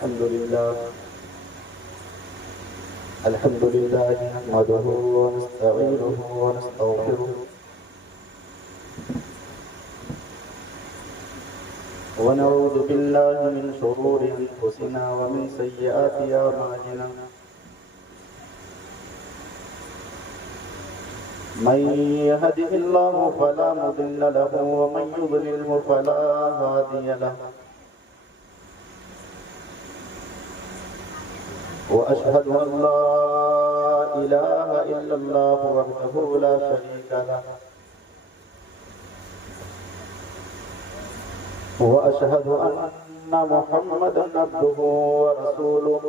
الحمد لله نحمده ونستعينه ونستغفره ونعوذ بالله من شرور أنفسنا ومن سيئات أعمالنا من يهده الله فلا مضل له ومن يضلل فلا هادي له وأشهد أن لا إله إلا الله وحده لا شريك له وأشهد أن محمدا عبده ورسوله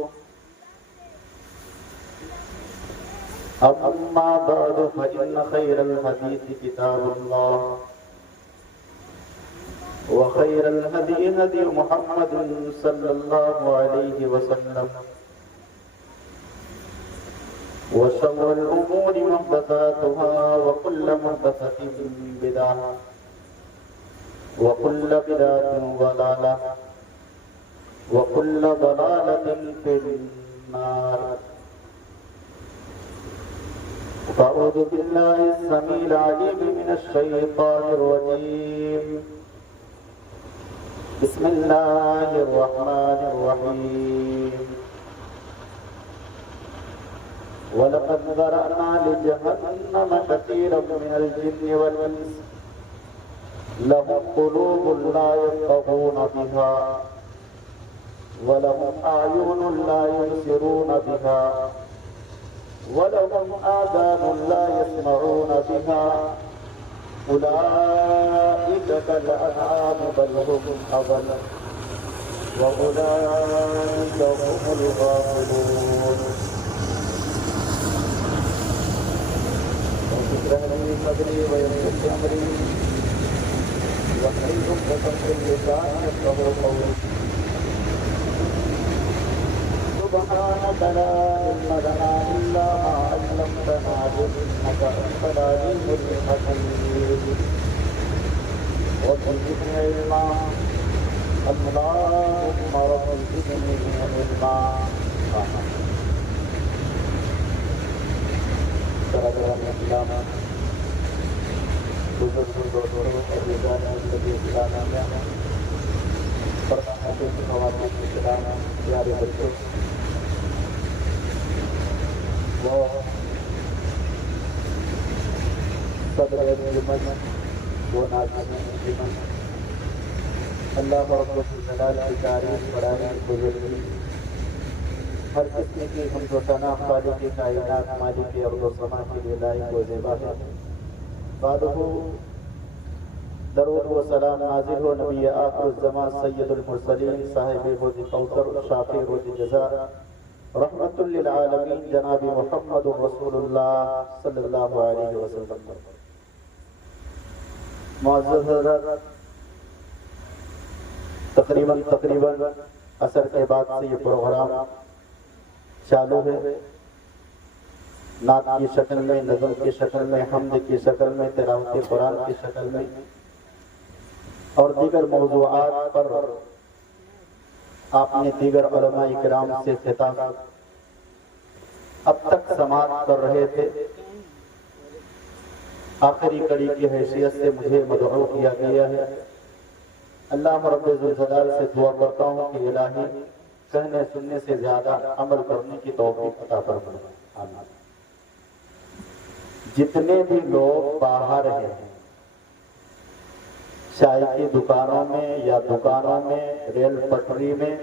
أما بعد فإن خير الحديث كتاب الله وخير الهدي هدي محمد صلى الله عليه وسلم وشر الأمور محدثاتها وكل محدثة بدعة وكل بدعة ضلالة وكل ضلالة في النار. فأعوذ بالله السميع العليم من الشيطان الرجيم. بسم الله الرحمن الرحيم. ولقد ذرأنا لجهنم كثيرا من الجن والإنس لهم قلوب لا يفقهون بها ولهم أعين لا يبصرون بها ولهم آذان لا يسمعون بها أولئك كالأنعام بل هم أضل وأولئك هم الغافلون. رحمني صدري ويسر لي أمري واحلل عقدة من لساني يفقهوا قولي. سبحانك لا علم لنا إلا ما علمتنا إنك أنت العليم الحكيم. رب زدني علما اللهم رب زدني علما. پیارے بچوں، وہ صدر انجمن، وہ ناظرین انجمن، اللہ رب الجلال کی تعریف بڑائی بزرگی ہر قسم کی حمد و ثنا خالق کائنات مالک ارض و سما کی لائق و زیبا ہے. بعدہ درود و سلام نازل ہو نبی آخر الزمان سید المرسلین صاحب حوض کوثر شافع روز جزا رحمت للعالمین جناب محمد رسول اللہ صلی اللہ علیہ وسلم. معزز حضرات، تقریباً عصر کے بعد سے یہ پروگرام چالو ہے. نعت کی شکل میں، نظم کی شکل میں، حمد کی شکل میں، تلاوت قرآن کی شکل میں اور دیگر موضوعات پر آپ نے دیگر علماء کرام سے خطاب اب تک سماعت کر رہے تھے. آخری کڑی کی حیثیت سے مجھے مدعو کیا گیا ہے. اللہ رب الجلال سے دعا کرتا ہوں کہ الہی کہنے سننے سے زیادہ عمل کرنے کی توفیق عطا فرمائے. آمین. جتنے بھی لوگ باہر ہیں، چائے کی دکانوں میں یا دکانوں میں، ریل پٹری میں،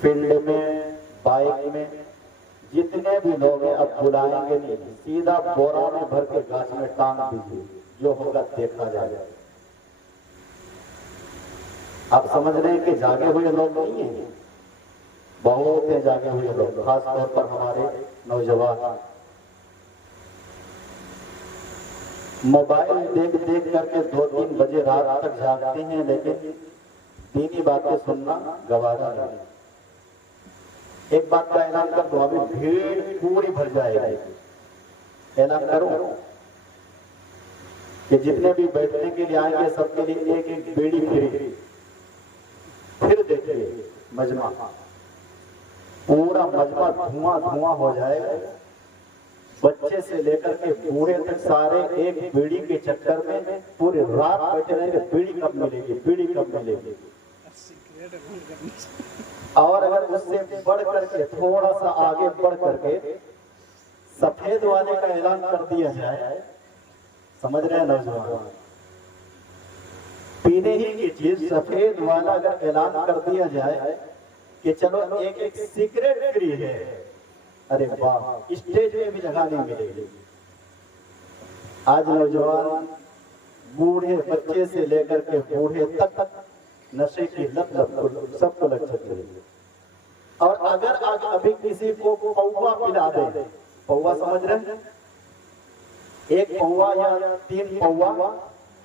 فیلڈ میں، بائک میں، جتنے بھی لوگ ہیں اب بلائیں گے نہیں، سیدھا بورا میں بھر کے گاچھ میں ٹانگ دیجیے، جو ہوگا دیکھا جائے گا. آپ سمجھ رہے ہیں کہ جاگے ہوئے لوگ نہیں ہیں، بہت ہیں جاگے ہوئے لوگ، خاص طور پر ہمارے نوجوان. موبائل دیکھ کر کے 2-3 بجے رات تک جاگتے ہیں، لیکن دینی باتیں سننا گوارا نہیں. ایک بات کا اعلان کر دو، ابھی بھیڑ پوری بھر جائے گی. اعلان کروں کہ جتنے بھی بیٹھنے کے لیے آئیں گے سب کے لیے ایک ایک بیڑی پھر دیکھیے مجمع، پورا مجمع دھواں دھواں ہو جائے گا، بچے سے لے کر کے بوڑھے تک سارے ایک بیڑی کے چکر میں پورے رات بیٹھے رہیں گے، بیڑی کب ملے گی، بیڑی کب ملے گی۔ اور اگر اس سے بڑھ کر کے تھوڑا سا آگے بڑھ کر کے سفید والے کا اعلان کر دیا جائے، سمجھ رہے ہیں نوجوان، پینے ہی کی چیز سفید والا اگر اعلان کر دیا جائے کہ چلو ایک سگریٹ فری ہے، ارے واہ، اسٹیج میں بھی جگہ نہیں ملے گی۔ آج نوجوان بوڑھے بچے سے لے کر کے بوڑھے تک نشے کی لت سب کو لگ چکی ہے۔ اور اگر ابھی کسی کو پوا پلا دے، پوا سمجھ رہے ہیں، ایک پوا یا 3 پوا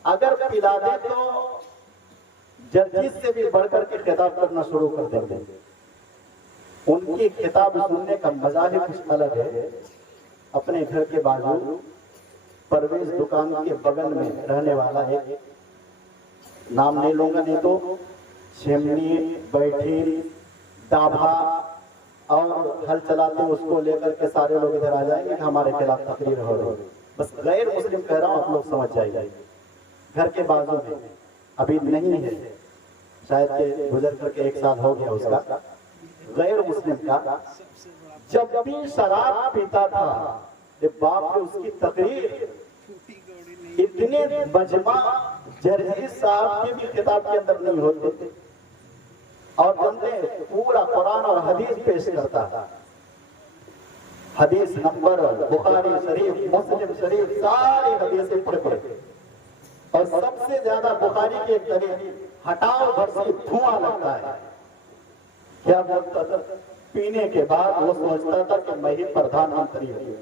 اگر پلا دے تو جرجیت سے بھی بڑھ کر کے خطاب کرنا شروع کر دیں گے۔ ان کی خطاب سننے کا مزہ ہی کچھ الگ ہے۔ اپنے گھر کے بازو پرویز دکان کے بغل میں رہنے والا ہے، نام نہیں لوں گا نہیں تو شیمنی، بیٹھی، ڈابھا اور ہل چلاتے اس کو لے کر کے سارے لوگ ادھر آ جائیں گے کہ ہمارے خلاف تقریر ہو رہی ہے۔ بس غیر مسلم کہہ رہا ہوں، آپ لوگ سمجھ جائیے۔ گھر کے بازو میں ابھی نہیں ہے، شاید کہ گزر کر کے 1 سال ہو گیا اس کا، غیر مسلم کا جب بھی شراب پیتا تھا، باپ نے اس کی تقریر اتنے مجمع جرجیت صاحب کے بھی خطاب کے اندر نہیں ہوتے تھے، اور بندے پورا قرآن اور حدیث پیش کرتا تھا، حدیث نمبر بخاری شریف، مسلم شریف، ساری حدیثیں پڑھ پڑھ، اور سب سے زیادہ بخاری کے دلیل ہٹاؤ بھرسی دھواں لگتا ہے۔ کیا بولتا تھا؟ پینے کے بعد وہ سوچتا تھا کہ میں ہی پردھان منتری ہوں۔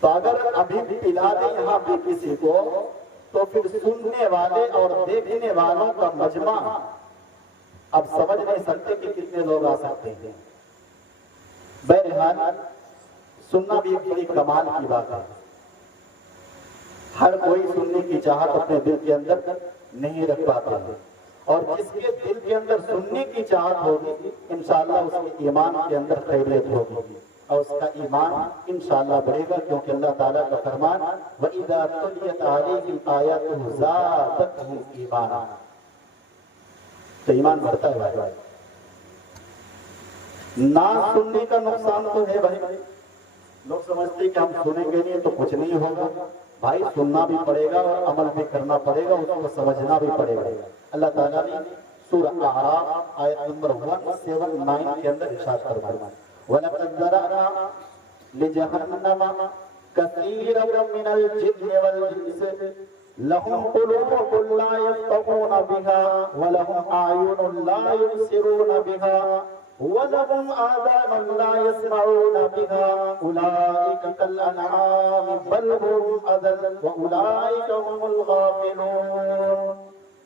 تو اگر ابھی بھی پلا دیں یہاں بھی کسی کو تو پھر سننے والے اور دیکھنے والوں کا مجمع اب سمجھ نہیں سکتے کہ کتنے لوگ آ سکتے ہیں۔ بہرحال سننا بھی ایک بڑی کمال کی بات ہے۔ ہر کوئی سننے کی چاہت اپنے دل کے اندر نہیں رکھ پاتا ہے، اور جس کے دل کے اندر سننے کی چاہت ہوگی انشاءاللہ اس کے ایمان کے اندر خیریت ہوگی، اور اس کا ایمان انشاءاللہ بڑھے گا، کیونکہ اللہ تعالیٰ کا فرمان وَإِذَا تُلِيَتْ عَلَيْهِمْ آيَاتُهُ زَادَتْهُمْ ایمانا، تو ایمان بڑھتا ہے بھائی۔ نہ سننے کا نقصان تو ہے بھائی، لوگ سمجھتے ہیں کہ ہم سنیں گے نہیں تو کچھ نہیں ہوگا، بھائی سننا بھی پڑے گا اور عمل بھی کرنا پڑے گا، اس کو سمجھنا بھی پڑے گا۔ اللہ تعالیٰ نے سورہ اعراف آیت نمبر 179 کے اندر ارشاد فرمایا وَلَقَدْ ذَرَأْنَا لِجَهَنَّمَ كَثِيرًا مِنَ الْجِنِّ وَالْإِنسِ لَهُمْ قُلُوبٌ لَا يَفْقَهُونَ بِهَا وَلَهُمْ أَعْيُنٌ لَا يُبْصِرُونَ بِهَا وَلَهُمْ آذَانٌ لَا يَسْمَعُونَ بِهَا أُولَئِكَ كَالْأَنْعَامِ بَلْ هُمْ أَضَلُّ وَأُولَئِكَ هُمُ الْغَافِلُونَ۔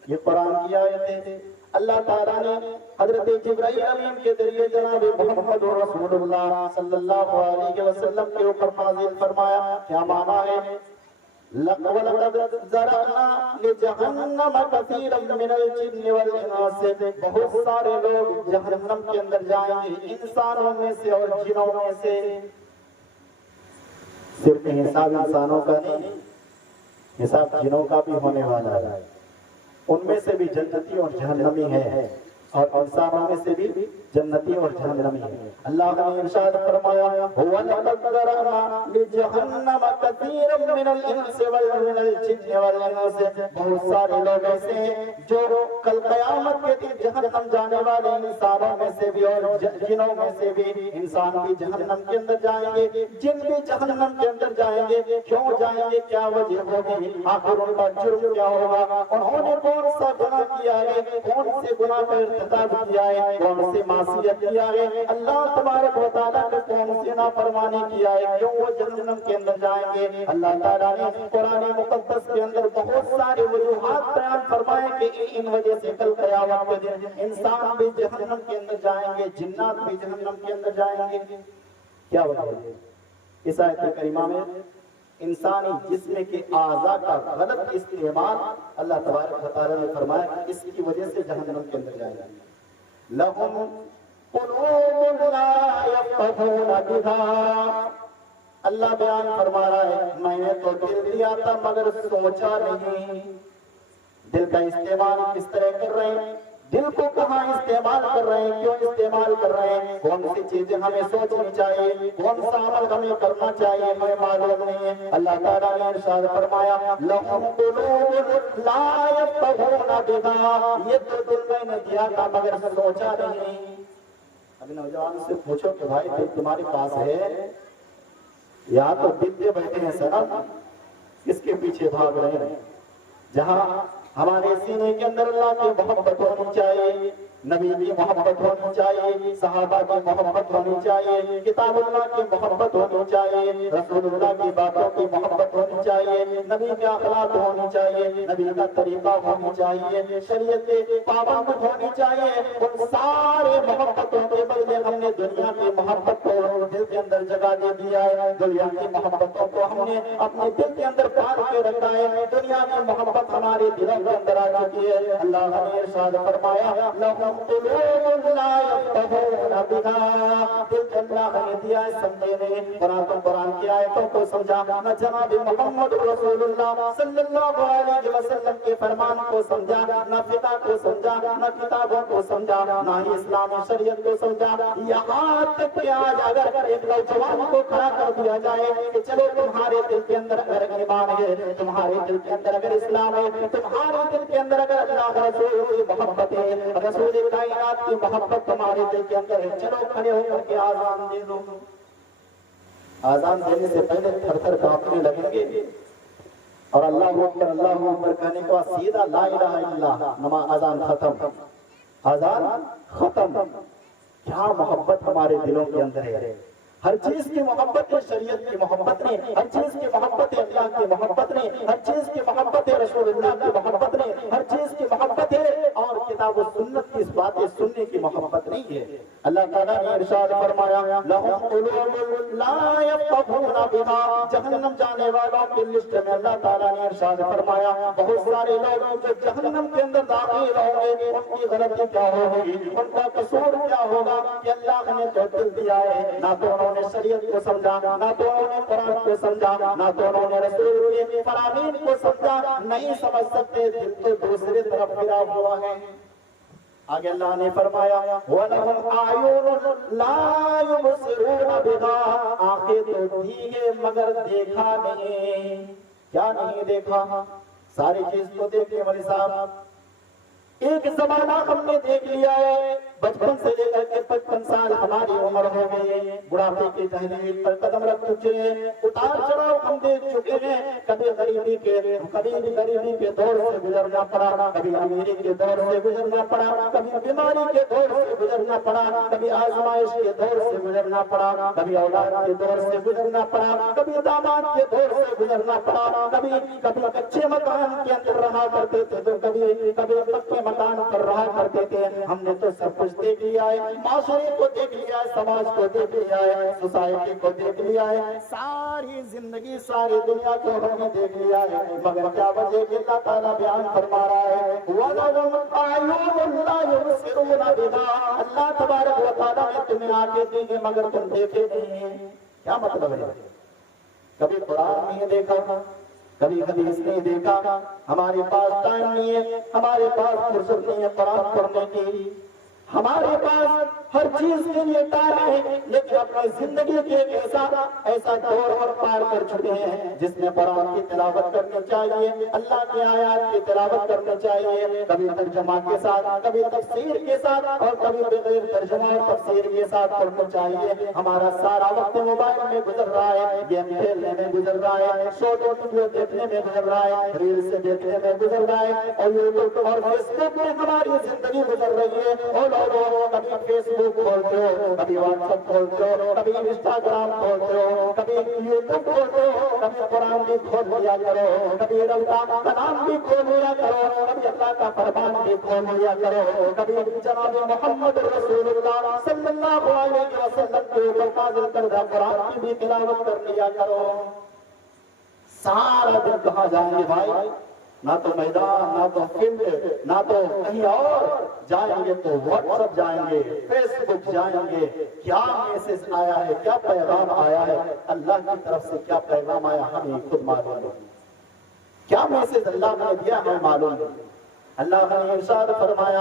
یہ قرآن کی آیت ہے۔ اللہ تعالیٰ نے حضرت جبرائیل امین کے ذریعے جناب محمد رسول اللہ صلی اللہ علیہ وسلم کے اوپر نازل فرمایا۔ کیا معنی ہے؟ وَلَقَدْ ذَرَأْنَا لِجَهَنَّمَ كَثِيرًا مِنَ الْجِنِّ وَالْإِنسِ، بہت سارے لوگ جہنم کے اندر جائیں گے، انسانوں میں سے اور جنوں میں سے۔ صرف حساب انسانوں کا نہیں، حساب جنوں کا بھی ہونے والا ہے۔ ان میں سے بھی جنتی اور جہنمی ہے، اور انسانوں میں سے بھی جنتی اور جہنمی ہے۔ اللہ نے ارشاد فرمایا وَلَقَدْ ذَرَأْنَا لِجَهَنَّمَ كَثِيرًا مِنَ الْإِنسِ وَمِنَ الْجِنِّ وَالْإِنسِ، بہت سارے لوگ ایسے ہیں جو کل قیامت کے دن جہنم جانے والے انسانوں میں سے بھی اور جنوں میں سے بھی۔ انسان بھی جہنم کے اندر جائیں گے، جن بھی جہنم کے اندر جائیں گے۔ کیوں جائیں گے؟ کیا وجہ ہوگی؟ آخر ان کا جرم کیا ہوگا؟ انہوں نے کون سا گناہ کیا ہے؟ کون سے گناہ کا ارتکاب کیا ہے؟ کون سی معصیت کیا ہے؟ اللہ تبارک و تعالیٰ نے کون سی نافرمانی کیا ہے؟ کیوں وہ جہنم کے اندر جائیں گے؟ اللہ تعالیٰ نے قرآن مقدس کے اندر بہت سارے وجوہات بیان فرمائے کہ ان وجہ سے کل قیامت کے دن انسان بھی جہنم کے اندر جائیں گے، جنات بھی جہنم کے اندر جائیں گے۔ کیا وجہ ہے؟ اس آیت کریمہ میں انسانی جسم کے اعضاء کا غلط استعمال اللہ تبارک و تعالیٰ نے فرمایا کہ اس کی وجہ سے جہنم کے اندر جائے گا۔ لہم قلوب لا یفقہون بہا. اللہ بیان فرما رہا ہے میں نے تو دل دیا تھا مگر سوچا نہیں. دل کا استعمال کس طرح کر رہے ہیں؟ دل کو کہاں استعمال کر رہے ہیں؟ کیوں استعمال کر رہے ہیں؟ کون سی چیزیں ہمیں سوچنی چاہیے؟ کون سا عمل ہمیں کرنا چاہیے؟ ہمیں معلوم نہیں ہے. اللہ تعالیٰ نے ارشاد فرمایا لَهُمْ قُلُوبٌ لَا يَفْقَهُونَ بِهَا. یہ تو دل میں نے دیا تھا مگر سوچا نہیں. ابھی نوجوان سے پوچھو کہ بھائی دل تمہارے پاس ہے یا تو دل دے بیٹھے ہیں سنم کس کے پیچھے بھاگ رہے ہیں؟ جہاں ہمارے سینے کے اندر اللہ کی محبت ہونی چاہیے، نبی کی محبت ہونی چاہیے، صحابہ کی محبت ہونی چاہیے، کتاب اللہ کی محبت ہونی چاہیے، رسول اللہ کی باتوں کی محبت ہونی چاہیے، نبی کے اخلاق ہونی چاہیے، نبی کا طریقہ ہونی چاہیے، شریعت کے پابند ہونی چاہیے. ان سارے محبتوں کے بدلے ہم نے دنیا کی محبت کو دل کے اندر جگہ دے دیا ہے. دنیا کی محبتوں کو ہم نے اپنے دل کے اندر پال کے رکھا ہے. دنیا کی محبت ہمارے دلوں کے اندر آ چکی ہے. اللہ نے ارشاد فرمایا لَهُمْ قُلُوبٌ لَا يَفْقَهُونَ بِهَا. دل کے اللہ نے دیا ہے سمجھے نہیں. قرآن کی آیتوں کو سمجھا نہ جناب محمد رسول اللہ صلی اللہ علیہ وسلم کے فرمان کو سمجھا, نہ فقہ کو سمجھا, نہ کتابوں کو سمجھا, نہ ہی اسلامی شریعت کو سمجھا. یہاں تک کہ آج اگر ایک نوجوان کو کھڑا کر دیا جائے کہ چلو تمہارے دل کے اندر اگر ایمان ہے, تمہارے دل کے اندر اگر اسلام ہے, تمہارے دل کے اندر اگر اللہ رسول کی محبت ہے, رسول کائنات کی محبت تمہارے دل کے اندر ہے, چلو کھڑے ہو کر کے آزان دے دو. آزان دینے سے پہلے تھر تھر کانپنے لگیں گے اور اللہ اکبر کہنے کے بعد سیدھا لا الہ الا اللہ, نماز آزان ختم, آزان ختم. کیا محبت ہمارے دلوں کے اندر ہے. ہر چیز کی محبت ہے, شریعت کی محبت نے, ہر چیز کی محبت ہے, اللہ کی محبت نے, ہر چیز کی محبت ہے, رسول اللہ کی محبت نے, ہر چیز کی محبت ہے, اور کتاب و سنت کی اس باتیں سننے کی محبت نہیں ہے. اللہ تعالیٰ نے ارشاد فرمایا لَهُمْ قُلُوبٌ لَا يَفْقَهُونَ بِهَا. جہنم جانے والوں کی لسٹ میں اللہ تعالیٰ نے ارشاد فرمایا بہت سارے لوگ جو جہنم کے اندر داخل ہوں گے, ان کی غلطی کیا ہوگی, ان کا قصور کیا ہوگا کہ اللہ نے تو دل دیا ہے, نہ تو انہوں نے شریعت کو سمجھا, نہ تو انہوں نے قرآن کو سمجھا, نہ تو انہوں نے رسول کے فرامین کو سمجھا. نہیں سمجھ سکتے, دل تو دوسرے طرف پھرا ہوا ہے. آگے اللہ نے فرمایا وَلَهُمْ أَعْيُنٌ لَا يُبْصِرُونَ بِهَا. آنکھیں تو دی ہے مگر دیکھا نہیں. کیا نہیں دیکھا؟ ساری چیز تو دیکھنے والی صاحب. ایک زمانہ ہم نے دیکھ لیا ہے, بچپن سے لے کر کے 55 سال ہماری عمر ہو گئی ہے, بڑھاپے کی تحلیل پر قدم رکھ چکے ہیں, اتار چڑھاؤ ہم دیکھ چکے ہیں. کبھی غریبی کے دور سے گزرنا پڑا, کبھی امیری کے دور سے گزرنا پڑا, کبھی بیماری کے دور سے گزرنا پڑا, کبھی آزمائش کے دور سے گزرنا پڑا, کبھی اولاد کے دور سے گزرنا پڑا, کبھی داماد کے دور سے گزرنا پڑا, کبھی کچے مکان کے اندر رہا کرتے تھے تو کبھی پکے مکان پر رہا کرتے تھے. ہم نے تو سب کچھ دیکھ لیا ہے, معاشرے کو دیکھ لیا ہے, سماج کو دیکھ لیا ہے, سوسائٹی کو دیکھ لیا ہے, ساری زندگی ساری دنیا کو ہم نے دیکھ لیا ہے. مگر کیا وجہ کہ اللہ تعالیٰ بیان فرما رہا ہے وَلَهُمْ أَعْيُنٌ لَا يُبْصِرُونَ بِهَا. اللہ تبارک و تعالیٰ نے تمہیں آنکھیں دی ہیں مگر تم دیکھے نہیں. کیا مطلب ہے؟ کبھی قرآن نہیں دیکھا, کبھی حدیث نہیں دیکھا, ہمارے پاس ٹائم نہیں ہے, ہمارے پاس فرصت نہیں ہے قرآن پڑھنے کی, ہمارے پاس ہر چیز کے لیے ٹائم ہے, لیکن اپنی زندگی کے ایسا دور اور پار کر چکے ہیں جس میں قرآن کی تلاوت کرنی چاہیے, اللہ کی آیات کی تلاوت کرنی چاہیے, کبھی ترجمہ کے ساتھ, کبھی تفسیر کے ساتھ, اور کبھی بغیر ترجمہ اور تفسیر کے ساتھ پڑھنا چاہیے. ہمارا سارا وقت موبائل میں گزر رہا ہے, گیم کھیلنے میں گزر رہا ہے, شارٹ ویڈیو دیکھنے میں گزر رہا ہے, ریلز دیکھنے میں گزر رہا ہے, اور یوٹیوب اور فیس بک میں ہماری زندگی گزر رہی ہے. اور لوگوں کبھی فیس بک کھولتے ہو, کبھی واٹس ایپ کھولتے ہو, کبھی انسٹاگرام کھولتے ہو, کبھی یوٹیوب کھولتے ہو, کبھی قرآن بھی کھول لیا کرو, کبھی اللہ کا کلام بھی کھول لیا کرو, کبھی اللہ کا فرمان بھی کھول لیا کرو, کبھی جناب محمد رسول اللہ صلی اللہ علیہ وسلم کے اوپر نازل کردہ قرآن کی بھی تلاوت کر لیا کرو. سارا دن کہاں جائیں گے بھائی؟ نہ تو میدان، نہ تو فیلڈ، نہ تو کہیں اور جائیں گے تو واٹس ایپ جائیں گے، فیس بک جائیں گے، کیا میسج آیا ہے، کیا پیغام آیا ہے، اللہ کی طرف سے کیا پیغام آیا ہمیں خود معلوم ہے، کیا میسج اللہ نے دیا ہمیں معلوم ہے۔ اللہ نے ارشاد فرمایا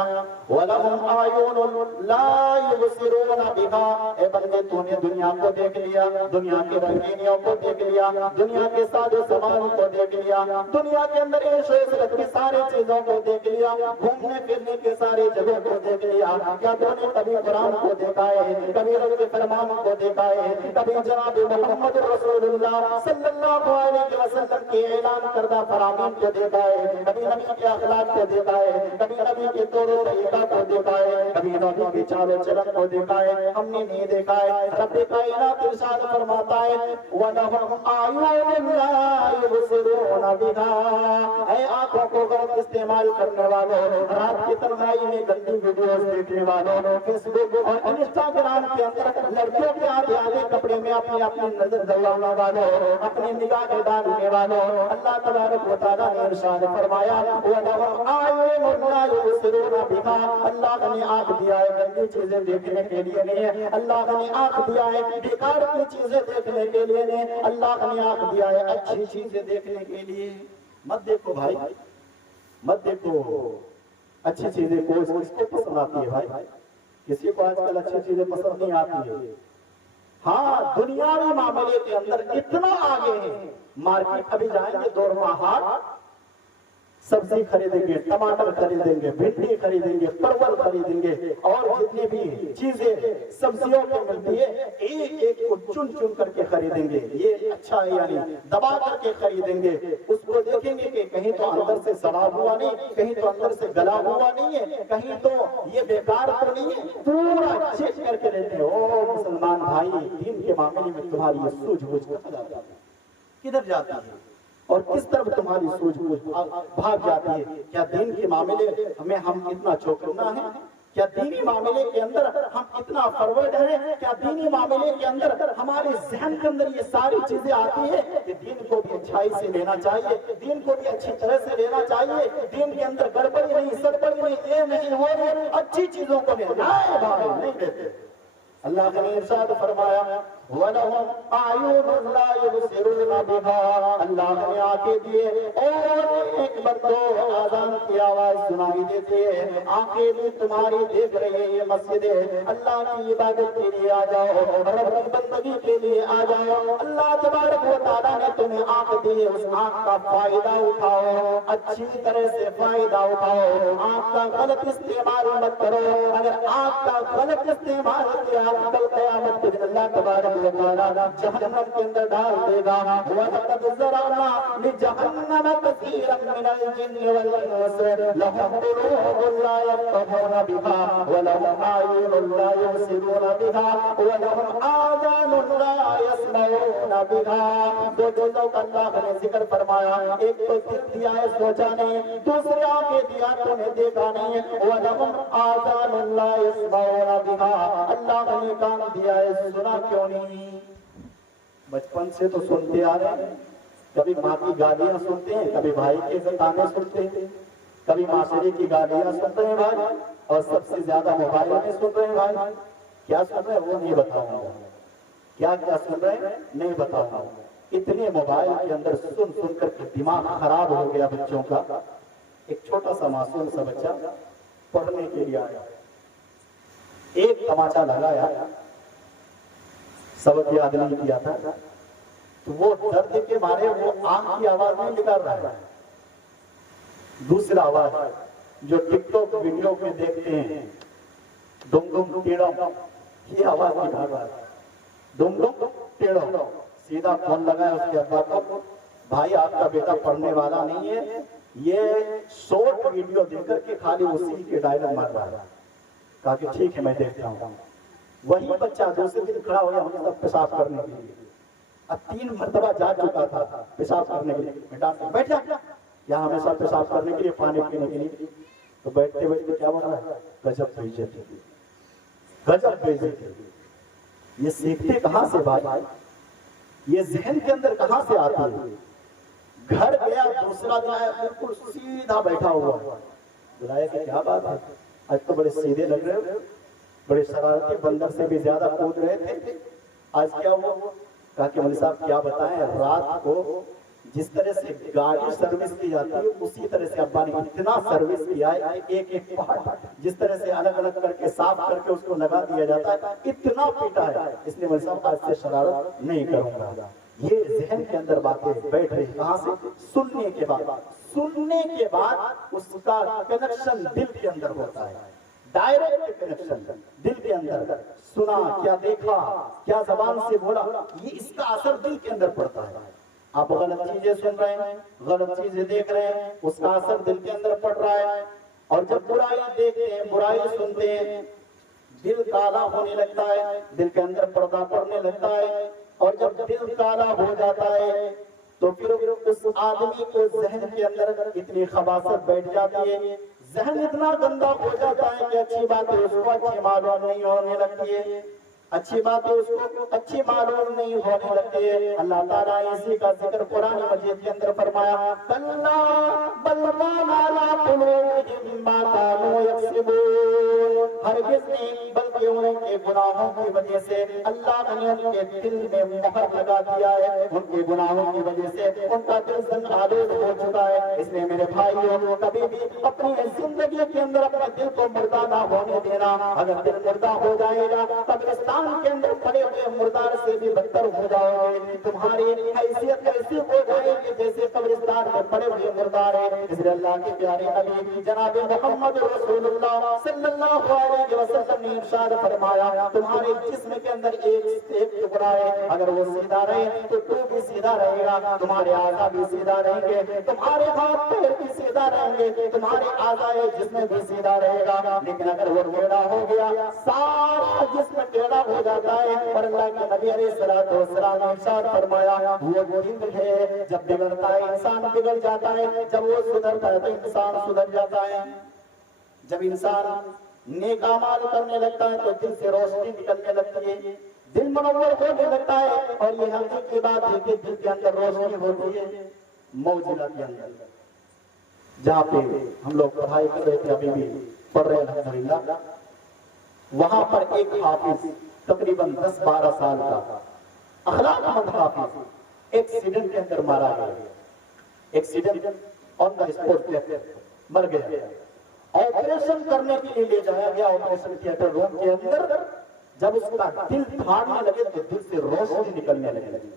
وَلَهُمْ أَعْيُنٌ لَا يُبْصِرُونَ بِهَا، اے بندے تو نے دنیا کو دیکھ لیا، دنیا کے رنگینیوں کو دیکھ لیا، دنیا کے ساز و سامان کو دیکھ لیا، دنیا کے اندر عیش و عشرت کی ساری چیزوں کو دیکھ لیا، گھومنے پھرنے کے سارے جگہوں کو دیکھ لیا، کیا تو نے کبھی قرآن کو دیکھا ہے، کبھی رب کے فرمان کو دیکھا ہے، کبھی جناب محمد رسول اللہ صلی اللہ علیہ وسلم کے اعلان کردہ فرامین کو دیکھا ہے، کبھی نبی کے اخلاق کو دیکھا ہے، کبھی نبی کے طور و طریقہ کو دیکھا ہے، کبھی نبی کے چال و چلن کو دیکھا ہے، ہم نے نہیں دیکھا ہے۔ رب کائنات ارشاد فرماتا ہے وَلَهُمْ أَعْيُنٌ لَا يُبْصِرُونَ بِهَا، اے آنکھوں کو غلط استعمال کرنے والوں، رات کی تنہائی میں گندی ویڈیوز دیکھنے والوں، فیس بک اور انسٹاگرام کے اندر لڑکیوں کے آدھے آدھے کپڑے میں اپنی اپنی نظر دوڑانے والوں، اپنی نگاہیں ڈالنے والوں، اللہ تبارک و تعالیٰ نے ارشاد فرمایا وَلَهُمْ أَعْيُنٌ لَا يُبْصِرُونَ بِهَا، اللہ نے آنکھ دیا ہے گندی چیزیں دیکھنے کے لیے نہیں، اللہ نے آنکھ دیا ہے بیکار کی چیزیں دیکھنے کے لیے نہیں، اللہ نے آنکھ دیا ہے اچھی چیزیں دیکھنے کے لیے۔ مت دیکھو بھائی، مت دیکھو اچھی چیزیں، کوئی اس کو پسند آتی ہے بھائی، کسی کو آج کل اچھی چیزیں پسند نہیں آتی ہے۔ ہاں دنیاوی معاملے کے اندر اتنا آگے ہیں، مارکیٹ ابھی جائیں گے دورما ہاٹ، سبزی خریدیں گے، ٹماٹر خریدیں گے، بھنڈی خریدیں گے، پرول خریدیں گے، اور جتنی بھی چیزیں سبزیوں کی ملتی ہے ایک ایک کو چن چن کر کے خریدیں گے، یہ اچھا ہے یعنی دبا کر کے خریدیں گے، اس کو دیکھیں گے کہ کہیں تو اندر سے سڑا ہوا نہیں، کہیں تو اندر سے گلا ہوا نہیں ہے، کہیں تو یہ بیکار تو نہیں ہے، پورا چیک کر کے لیتے ہیں۔ او مسلمان بھائی، دین کے معاملے میں تمہاری یہ سوجھ بوجھ کہاں جاتی ہے، کدھر جاتی ہے اور کس طرف تمہاری سوجھ بوجھ بھاگ جاتی ہے؟ کیا دین کے معاملے میں ہم اتنا چوکنا ہے؟ کیا دینی معاملے کے اندر ہم اتنا فارورڈ ہیں؟ کیا دینی معاملے کے اندر ہمارے ذہن کے اندر یہ ساری چیزیں آتی ہیں کہ دین کو بھی اچھائی سے لینا چاہیے، دین کو بھی اچھی طرح سے لینا چاہیے، دین کے اندر گڑبڑی نہیں، سڑبڑی نہیں، یہ نہیں وہ نہیں، اچھی چیزوں کو لینا ہے بھائی، نہیں لیتے۔ اللہ نے ارشاد فرمایا وَلَهُمْ أَعْيُنٌ لَا يُبْصِرُونَ بِهَا، اللہ نے آنکھیں دیے اور ایک بندو آذان کی آواز سنائی دیتی ہے، آنکھیں بھی تمہاری دیکھ رہی ہے، یہ مسجد ہے، اللہ کی عبادت کے لیے آ جاؤ، رب کی بندگی کے لیے آ جاؤ، اللہ تبارک و تعالیٰ نے تمہیں آنکھ دی ہے، اس آنکھ کا فائدہ اٹھاؤ، اچھی طرح سے فائدہ اٹھاؤ، آنکھ کا غلط استعمال مت کرو، اگر آنکھ کا غلط استعمال کیا کل قیامت کے دن اللہ تبارک و تعالیٰ جہنم کے اندر ڈال دے گا۔ وَلَقَدْ ذَرَأْنَا لِجَهَنَّمَ كَثِيرًا مِنَ الْجِنِّ وَالْإِنسِ لَهُمْ قُلُوبٌ لَا يَفْقَهُونَ بِهَا وَلَهُمْ أَعْيُنٌ لَا يُبْصِرُونَ بِهَا وَلَهُمْ آذَانٌ لَا يَسْمَعُونَ بِهَا۔ دو چیزوں کا اللہ نے ذکر فرمایا، ایک تو دل دیا ہے سوچا نہیں، دوسرے آنکھیں دیا تو نے دیکھا نہیں، وَلَهُمْ آذَانٌ لَا يَسْمَعُونَ بِهَا، اللہ نے کان دیا ہے سنا کیوں نہیں؟ بچپن سے تو سنتے آ رہے ہیں، کبھی ماں کی گالیاں سنتے ہیں، کبھی بھائی کے تانے سنتے ہیں، کبھی معاشرے کی گالیاں سنتے ہیں بھائی، اور سب سے زیادہ موبائل میں سن رہے ہیں بھائی۔ کیا سن رہے ہیں وہ نہیں بتاؤں گا، کیا کیا سن رہے ہیں نہیں بتاؤں گا۔ اتنے موبائل کے اندر سن سن کر کے دماغ خراب ہو گیا بچوں کا۔ ایک چھوٹا سا معصوم سا بچہ پڑھنے کے لیے آیا، ایک تماچا لگایا، سبق یاد نہیں کیا تھا، تو وہ درد کے مارے وہ آنکھ کی آواز نہیں نکال رہا ہے، دوسرا آواز جو ٹک ٹاک ویڈیو میں دیکھتے ہیں، ڈم ڈم ٹیڑو، یہ آواز نکال رہا ہے، ڈم ڈم ٹیڑو۔ سیدھا فون لگایا اس کے ابا کو، بھائی آپ کا بیٹا پڑھنے والا نہیں ہے، یہ شارٹ ویڈیو دیکھ کر کے خالی اسی کے ڈائلاگ مار رہا ہے۔ کہا کہ ٹھیک ہے میں دیکھتا ہوں۔ وہی بچہ دوسرے دن کھڑا ہو گیا ہم سب پیشاب کرنے کے لیے، اب 3 مرتبہ جا چکا تھا پیشاب کرنے کے لیے، بیٹھ جا کیا ہمیشہ پیشاب کرنے کے لیے پانی پینے کے لیے، تو بیٹھتے بیٹھتے کیا بول رہا ہے، گجب بےعزتی، گجب بےعزتی۔ یہ سیکھتے کہاں سے بھائی، یہ ذہن کے اندر کہاں سے آتا ہے؟ گھر گیا دوسرا دن آیا بالکل سیدھا بیٹھا ہوا ہے. بلایا کہ کیا بات ہے، آج تو بڑے سیدھے لگ رہے ہو، بڑے شرارتی، بندر سے بھی زیادہ کود رہے تھے، آج کیا ہوا؟ کہا کہ مولوی صاحب کیا بتائیں، رات کو جس طرح سے گاڑی سروس کی جاتی ہے اسی طرح سے ابا نے اتنا سروس کیا ہے، ایک ایک پارٹ جس طرح سے الگ الگ کر کے صاف کر کے اس کو لگا دیا جاتا ہے، اتنا پیٹا ہے. اس لیے مولوی صاحب آج سے شرارت نہیں کروں گا. یہ ذہن کے اندر باتیں بیٹھ رہی، کہاں سے؟ سننے کے بعد. سننے کے بعد اس کا کنیکشن دل کے اندر ہوتا ہے، ڈائریکٹ کنیکشن دل کے اندر. سنا، کیا دیکھا، کیا زبان سے بولا، یہ اس کا اثر دل کے اندر پڑتا ہے. آپ غلط چیزیں سن رہے ہیں، غلط چیزیں دیکھ رہے ہیں، اس کا اثر دل کے اندر پڑ رہا ہے. اور جب برائی دیکھتے ہیں، برائی سنتے ہیں، دل کالا ہونے لگتا ہے، دل کے اندر پردہ پڑنے لگتا ہے. اور جب دل کالا ہو جاتا ہے تو پھر اس آدمی کو ذہن کے اندر اتنی خباثت بیٹھ جاتی ہے، ذہن اتنا گندا ہو جاتا ہے کہ اچھی باتیں اس کو اچھی معلوم نہیں ہونے لگتی ہے، اچھی باتیں اس کو اچھی معلوم نہیں ہونے لگتی ہے. اللہ تعالیٰ اسی کا ذکر قرآن مجید کے اندر فرمایا، کلا بل ران علی قلوبہم ما کانوا یکسبون. ہرگز نہیں، بلکہ ان کے گناہوں کی وجہ سے اللہ نے ان کے دل میں مہر لگا دیا ہے، ان کے گناہوں کی وجہ سے ان کا دل زن آلود ہو چکا ہے. اس لیے میرے بھائیوں، کبھی بھی اپنی زندگی کے اندر اپنے دل کو مردہ نہ ہونے دینا. اگر دل مردہ ہو جائے گا، قبرستان کے اندر پڑے ہوئے مردار سے بھی بدتر ہو جاؤ گے. تمہاری حیثیت ایسی ہو جائے گی جیسے قبرستان میں پڑے ہوئے مردار ہیں. اس لیے اللہ کے پیارے نبی جناب محمد رسول اللہ صلی اللہ علیہ وسلم نے ارشاد فرمایا، تمہارے جسم کے اندر ایک ٹکڑا ہے، اگر وہ سیدھا رہے تو تو بھی سیدھا رہے گا، تمہارے اعضاء بھی سیدھا رہیں گے، تمہارے ہاتھ پیر بھی سیدھا رہیں گے، تمہارے اعضاء جسم بھی سیدھا رہے گا. لیکن اگر وہ ٹیڑھا ہو گیا، سارا جسم ٹیڑھا ہو جاتا ہے. اور اللہ کے نبی علیہ الصلوۃ والسلام نے ارشاد فرمایا، وہ دل ہے جب بگڑتا ہے انسان بگڑ جاتا ہے، جب وہ سدھرتا ہے تو انسان سدھر جاتا ہے. جب انسان نیک اعمال کرنے لگتا ہے تو دل سے روشنی نکلنے لگتی ہے، دل منور ہونے لگتا ہے. اور یہ حقیقت کی بات ہے کہ دل کے اندر روشنی ہوتی ہے موجودہ کے اندر. جہاں پہ ہم لوگ پڑھائی کر رہے تھے، ابھی بھی پڑھ رہے ہیں الحمدللہ، وہاں پر ایک حافظ تقریباً 10-12 سال کا اخلاق مند حافظ ایکسیڈنٹ کے اندر مارا گیا. ایکسیڈنٹ آن دا اسپاٹ مر گیا. آپریشن کرنے کے لیے لے جایا گیا آپریشن تھیٹر روم کے اندر. جب اس کا دل پھاڑنے لگے تو دل سے روشنی نکلنے لگی.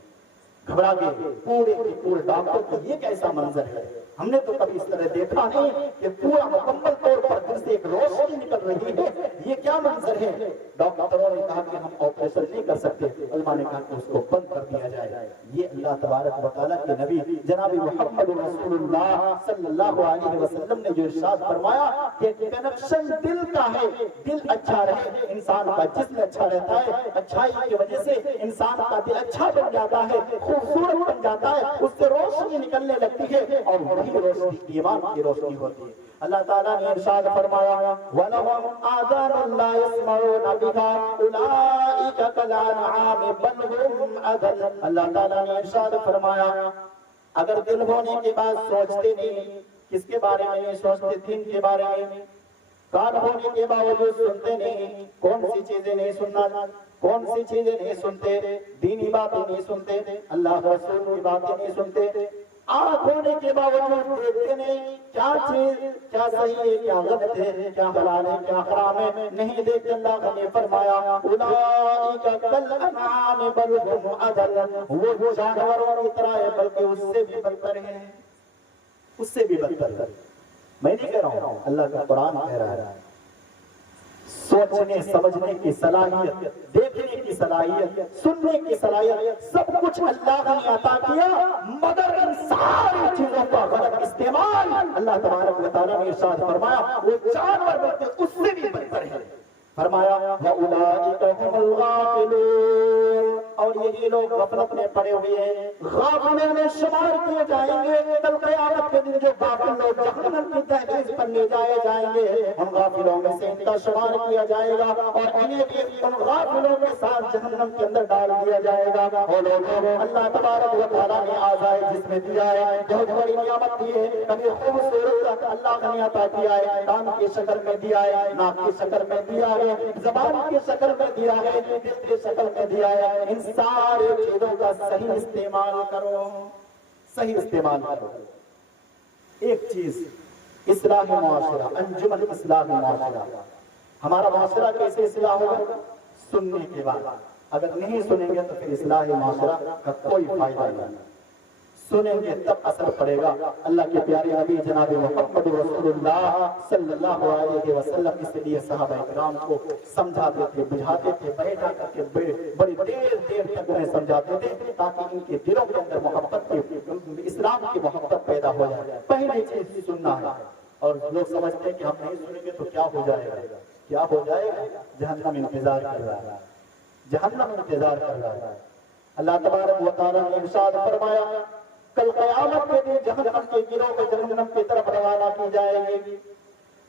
گھبرا گئے پورے ڈاکٹر کو، یہ کیسا منظر ہے، ہم نے تو کبھی اس طرح دیکھا نہیں کہ پورا مکمل طور پر دل سے ایک روشنی نکل رہی ہے، یہ کیا منظر ہے. ڈاکٹروں نے کہا کہ ہم آپریشن نہیں کر سکتے، علماء نے کہا کہ اس کو بند کر دیا جائے. یہ اللہ تبارک و تعالیٰ کے نبی جناب محمد رسول اللہ صلی اللہ علیہ وسلم نے جو ارشاد فرمایا کہ کنیکشن دل کا ہے، دل اچھا رہے انسان کا جسم اچھا رہتا ہے. اچھائی کی وجہ سے انسان کا دل اچھا بن جاتا ہے، خوبصورت بن جاتا ہے، اس سے روشنی نکلنے لگتی ہے، اور وہی روشنی ایمان کی روشنی ہوتی ہے. اللہ تعالیٰ نے ارشاد فرمایا، وَلَهُمْ آذَانٌ لَا يَسْمَعُونَ بِهَا أُولَٰئِكَ كَالْأَنْعَامِ بَلْ هُمْ أَضَلُّ. اللہ تعالیٰ نے ارشاد فرمایا، اگر دل ہونے کے بعد سوچتے نہیں، کس کے بارے میں نہیں سوچتے؟ دین کے بارے میں. کان ہونے کے باوجود سنتے نہیں، کون سی چیزیں نہیں سننا، کون سی چیزیں نہیں سنتے؟ دینی باتیں نہیں سنتے، اللہ رسول کی باتیں نہیں سنتے. آنکھ ہونے کے باوجود دیکھتے نہیں، کیا چیز کیا صحیح ہے، کیا غلط ہے، کیا حلال ہے، کیا حرام ہے، نہیں دیکھتے. اللہ نے فرمایا، اولئک کالانعام بل هم اضل. وہ جانوروں کی طرح ہے بلکہ اس سے بھی بدتر ہیں، اس سے بھی بدتر ہے. میں نہیں کہہ رہا ہوں، اللہ کا قرآن کہہ رہا ہے. سوچنے سمجھنے کی صلاحیت، دیکھنے کی صلاحیت، سننے کی صلاحیت، سب کچھ اللہ نے عطا کیا، مگر ان ساری چیزوں کا غلط استعمال اللہ تبارک و تعالیٰ نے ارشاد فرمایا وہ جانور بلکہ اس سے بھی بہتر ہے. فرمایا وَأُولَٰئِكَ هُمُ الْغَافِلُونَ. اور یہی لوگ غفلت میں پڑے ہوئے ہیں، غافلوں میں شمار کیے جائیں گے۔ کل قیامت کے دن جو غافل لوگ جہنم کی دہلیز پر لے جائے جائیں گے، ان غافلوں میں سے ان کا شمار کیا جائے گا اور انہیں بھی ان غافلوں کے ساتھ جہنم کے اندر ڈال دیا جائے گا۔ وہ لوگوں اللہ تبارک و تعالیٰ نے آزائے جس میں دیا ہے، بہت بڑی نعمت دی ہے، کبھی خوبصورت اللہ نے عطا کیا ہے، کان کی شکل میں دیا ہے، ناک کی شکل میں دیا ہے، زبان کی شکل میں دیا ہے، دل کی شکل میں دیا ہے۔ ان سارے چیزوں کا صحیح استعمال کرو، صحیح استعمال کرو۔ ایک چیز اصلاح معاشرہ، انجمن اصلاح معاشرہ، ہمارا معاشرہ کیسے اصلاح ہوگا؟ سننے کے بعد۔ اگر نہیں سنیں گے تو پھر اصلاح معاشرہ کا کوئی فائدہ نہیں، سنیں گے تب اثر پڑے گا۔ اللہ کے پیارے نبی جناب محمد رسول اللہ صلی اللہ علیہ وسلم اس لیے صحابہ کرام کو سمجھاتے تھے، بجھاتے تھے، بیٹھا کر کے بڑی دیر تک انہیں سمجھاتے تھے تاکہ ان کے دلوں کے اندر محبت کی، اسلام کی محبت پیدا ہو جائے۔ پہلی چیز سننا ہے، اور لوگ سمجھتے ہیں کہ ہم نہیں سنیں گے تو کیا ہو جائے گا؟ کیا ہو جائے گا؟ جہنم انتظار کر رہا ہے، جہنم انتظار کر رہا ہے۔ اللہ تبارک و تعالیٰ نے ارشاد فرمایا کل قیامت کے دن جہنم کے گروہ کو جہنم کی طرف روانہ کی جائے گی،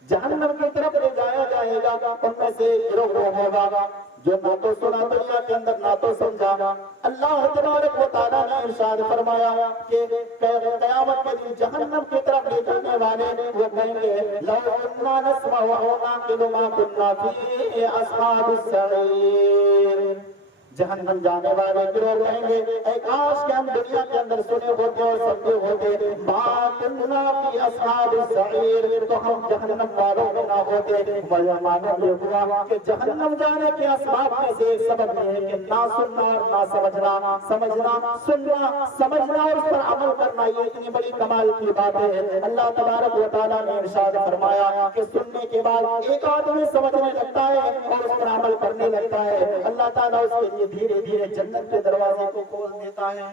جہنم کی طرف لے جایا جائے گا۔ ان میں سے گروہ وہ ہوگا جو نہ تو سنا دنیا کے اندر نہ تو سمجھا۔ اللہ تبارک و تعالیٰ نے ارشاد فرمایا کہ قیامت کے دن جہنم کی طرف لے جانے والے وہ کہیں گے لو كنا نسمع ونعقل ما كنا في اصحاب السعير۔ جہنم جانے والے گروہ کہیں گے اے کاش کہ ہم دنیا کے اندر سنے ہوتے اور سمجھے ہوتے، ما كنا في اصحاب السعير، تو ہم جہنم والوں میں نہ ہوتے۔ معلوم یہ ہوا کہ جہنم جانے کے اسباب میں سے ایک سبب یہ ہے کہ نہ سننا اور نہ سمجھنا، سمجھنا سننا سمجھنا اور اس پر عمل کرنا، یہ اتنی بڑی کمال کی بات ہے۔ اللہ تبارک و تعالیٰ نے ارشاد فرمایا کہ سننے کے بعد ایک آدمی سمجھنے لگتا ہے اور اس پر عمل کرنے لگتا ہے، اللہ تعالیٰ اس کے لیے دھیرے دھیرے جنت کے دروازے کو کھول دیتا ہے۔